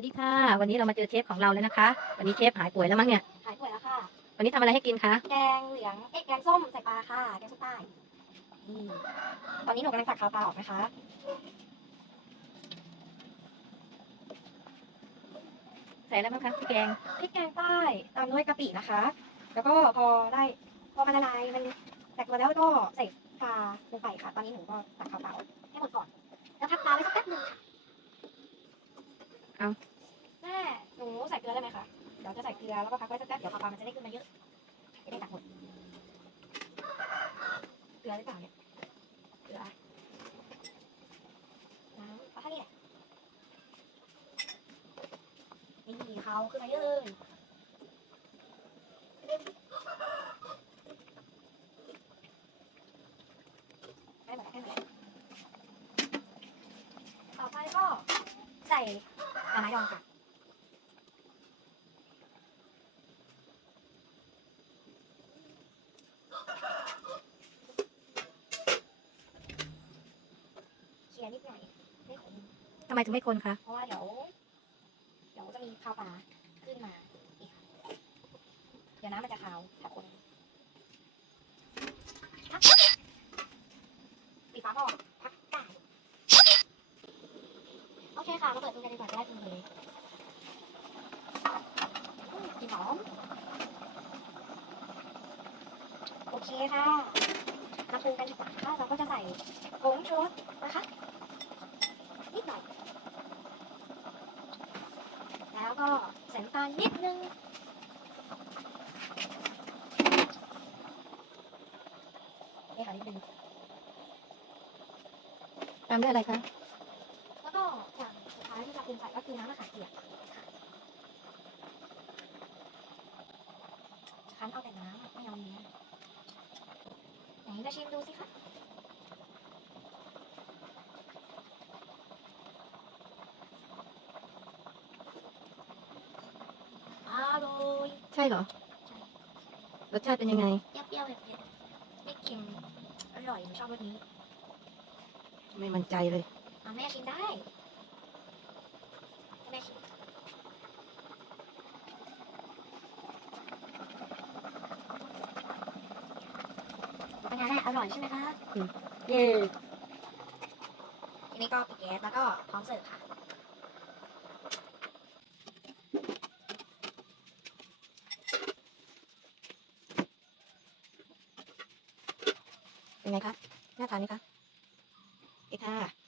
วัสดีค่ะ วันนี้เรามาเจอเชฟของเราแล้วนะคะ วันนี้เชฟหายป่วยแล้วมั้งเนี่ย หายป่วยแล้วค่ะ วันนี้ทำอะไรให้กินคะ แกงเหลือง เอ๊ะ แกงส้มใส่ปลาค่ะ แกงส้มใต้อืมตอนนี้หนูกำลังตักข้าวปลาออกนะคะ ใส่แล้วมั้งคะพี่แกง พริกแกงใต้ตามด้วยกะปินะคะ แล้วก็พอได้พอมันละลายมันแตกตัวแล้วก็ใส่ปลาลงไปค่ะ ตอนนี้หนูก็ตักข้าวเปล่าให้หมดก่อน แล้วพักปลาไว้สักแป๊บหนึงค่ะเอา แม่หนูใส่เกลือได้ไหมคะ เดี๋ยวจะใส่เกลือแล้วก็พักไว้สักแป๊บเดี๋ยวข้าปลามันจะได้ขึ้นมาเยอะ จะได้ตักหมด เกลือหรือเปล่าเนี่ย เกลือ น้ำเอาเท่านี้แหละนี่เขาขึ้นมาเยอะเลยได้หมดแล้วได้หมดแล้วต่อไปก็ใส่หน่อไม้ดองค่ะ เคี่ยวนิดหน่อยไม่ขม ทำไมถึงไม่คนคะ เพราะว่าเดี๋ยวเดี๋ยวจะมีข้าวปลาขึ้นมาอีกค่ะเดี๋ยวน้ำมันจะคาวถ้าคนปิดฝาหม้อพักได้โอเคค่ะมาเปิดดูกันดีกว่าจะได้กินเลยกลินหอมโอเคค่ะมาปรุงกันดีกว่าค่ะเราก็จะใส่ผงชูรสนะคะ นิดหน่อย แล้วก็ใส่น้ำตาลนิดนึงนี่ค่ะนิดนึงตามด้วยอะไรคะ แล้วก็อย่างสุดท้ายที่จะปรุงใส่ก็คือน้ำมะขามเปียกค่ะคั้นเอาแต่น้ำไม่เอาเนื้อไหนมาชิมดูสิคะ อร่อยใช่เหรอ รสชาติเป็นยังไง เปรี้ยวๆแบบเผ็ดไม่เค็มอร่อยหนูชอบรสนี้ไม่มั่นใจเลยอะแม่ชิมได้ให้แม่ชิมเป็นไงแม่อร่อยใช่ไหมคะเย่ทีนี้ก็ปิดแก๊สแล้วก็พร้อมเสิร์ฟค่ะ ยังไงคะน่าทานไหมคะเอ๊ะค่ะ